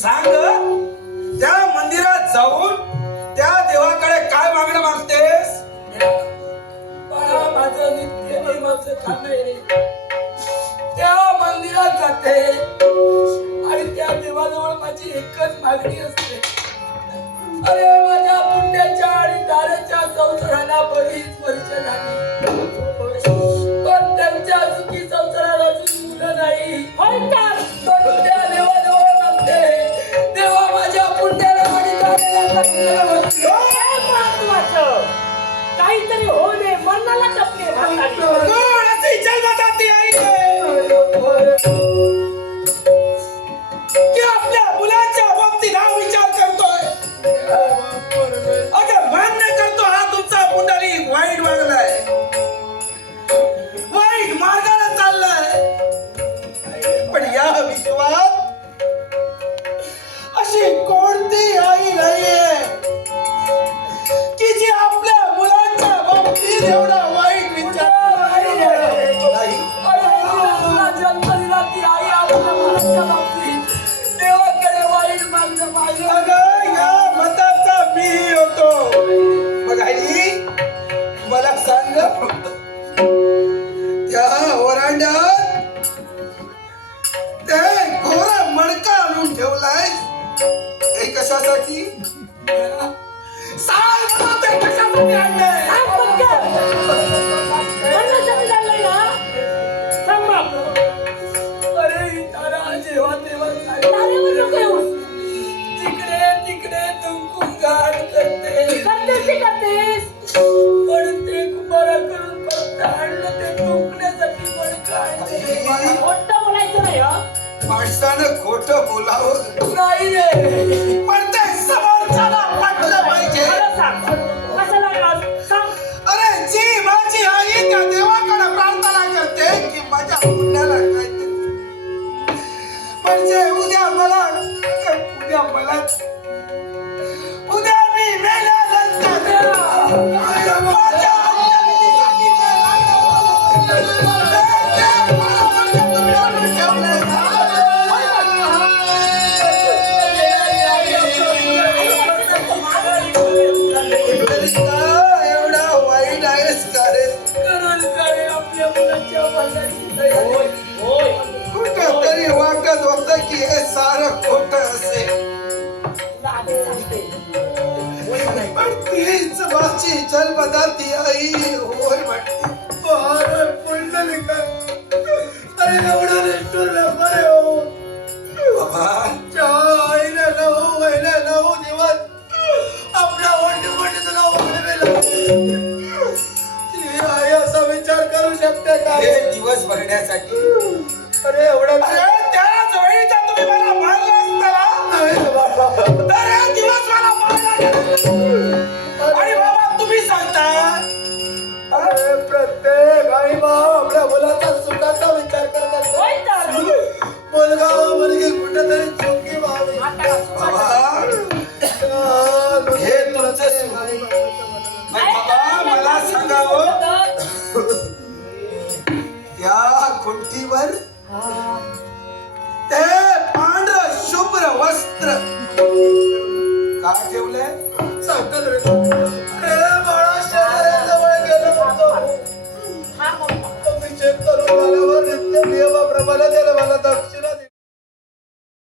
सांग त्या मंदिरात जाऊन त्या देवाकडे काय मागणं मागतेस? माझं नित्य नेहमीचं काम आहे. त्या मंदिरात जाते. आणि त्या देवाजवळ माझी एकच मागणी असते. अरे माझ्या पुण्याच्या आणि दाराच्या चौथऱ्याला बरीच वर्ष झाली. काहीतरी होणे मनाला टपले कशासाठी आणलंय. अरे तारा जेव्हा तेव्हा येऊस. तिकडे तिकडे तुमकून करते ते करतेस. पण ते कुंभारा करून फक्त आणलं ते तुंकण्यासाठी पण काढते खोटं बोलायचं नाही हं. माणसानं खोट बोलावं नाही रे पण ते समोरच्याला पटलं पाहिजे खरं सांग. कशाला लागलास? सांग. अरे जी माझी आई त्या देवाकडे प्रार्थना करते की माझ्या पुण्याला काहीतरी म्हणजे उद्या मला उद्या मला उद्या मी मेल्यानंतर माझ्या अंत्यविधीसाठी ते मला माझ्या तुम्ही आणून खोट तुला सांगते. पण तीच माझी जन्मदाती आई होय म्हणते अरे एवढं निष्ठुर नको रे हो. बाबा. नऊ महिने नऊ दिवस आपल्या वंडीवंडीचं नाव वाढवेलं. ती आई असा विचार करू शकते का? हे दिवस भरण्यासाठी. अरे एवढं आई बाप आपल्या मुलाचा सुखाचा विचार करत असतो. मुलगा मुलगी कुठेतरी चुकी व्हावी. बाबा हे तुमचं बाबा मला सांगावं त्या खुंटीवर ते पांढर शुभ्र वस्त्र. का ठेवलंय? सांगतो